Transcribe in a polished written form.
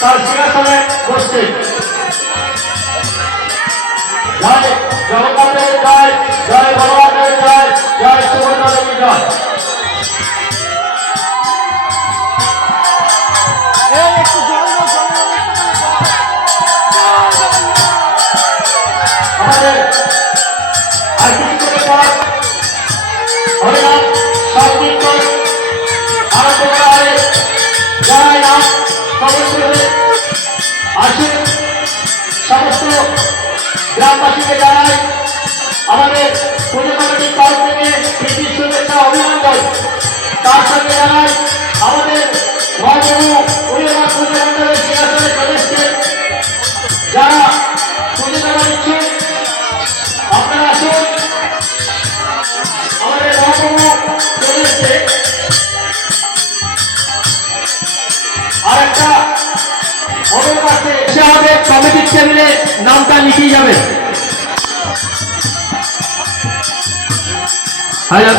তার সিংহাসনে বসছে। জয় জগন্নাথের জয়, জয় ভগবানের জয়, জয় সুভদ্রা দেবী জয়। আমাদের আর কিছু পর হরিনাম সংকীর্তন আরম্ভ করা হবে। যারা নাম সমস্ত আসুন, সমস্ত গ্রামবাসীকে জানাই আমাদের পুজো কমিটির তরফ থেকে প্রীতি শুভেচ্ছা অভিনন্দন। তার সঙ্গে জানাই আমাদের মহাপ্রভু উড়িয়াবাদ পুজো মন্ডলের সিংহাসনে প্রবেশকে যারা পুজো দেওয়ার ইচ্ছুক আপনারা আসুন। আমাদের মহাপ্রভু প্রবেশকে আর একটা আমাদের কমিটির টেবিলে নামটা লিখিয়ে যাবে। হ্যাঁ